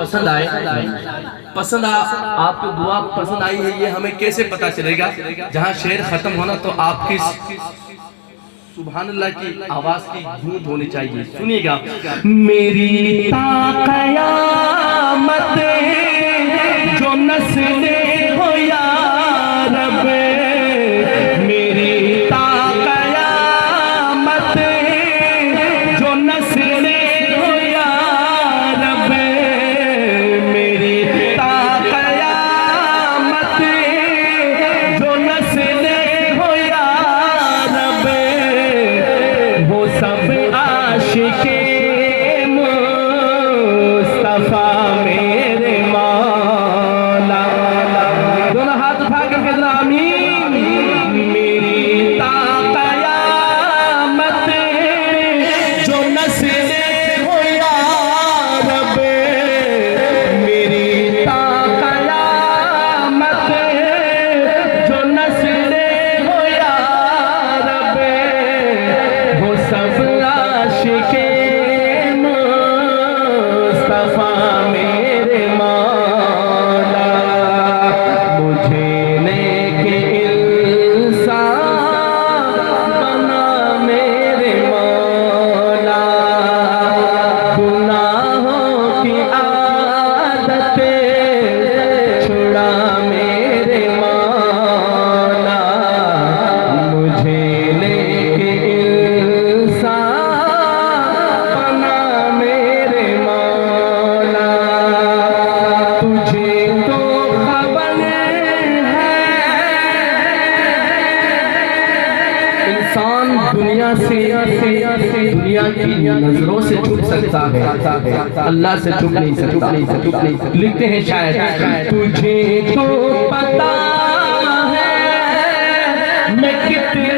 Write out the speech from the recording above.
पसंद आए, आपकी दुआ पसंद आई है, ये हमें कैसे पता चलेगा? जहाँ शेर खत्म होना तो आपकी सुभान अल्लाह की आवाज की गूंज होनी चाहिए। सुनिएगा। मेरी क़यामत जो नस्ले हो या रब, मेरी क़यामत जो नस्ले हो या रब, मेरी क़यामत जो नस्ले हो या रब, वो सब आशिके मुस्तफा मेरे मौला। दोनों हाथ उठा के कहना आमीन। मेरी क़यामत जो नस्ले हो या रब, मेरी क़यामत जो नस्ले हो या रब, वो सब आशिके मुस्तफा मेरे मौला। मुझे नेके इंसान बना मेरे मौला, गुनाहों की आदतें छुड़ा मेरे मौला। मुझे नेके इंसान बना मेरे मौला। तुझे तो खबर है इंसान दुनिया से दुनिया की नजरों से छुप सकता है, अल्लाह से छुप नहीं सकता। लिखते हैं शायद, तुझे तो पता है मैं कितनी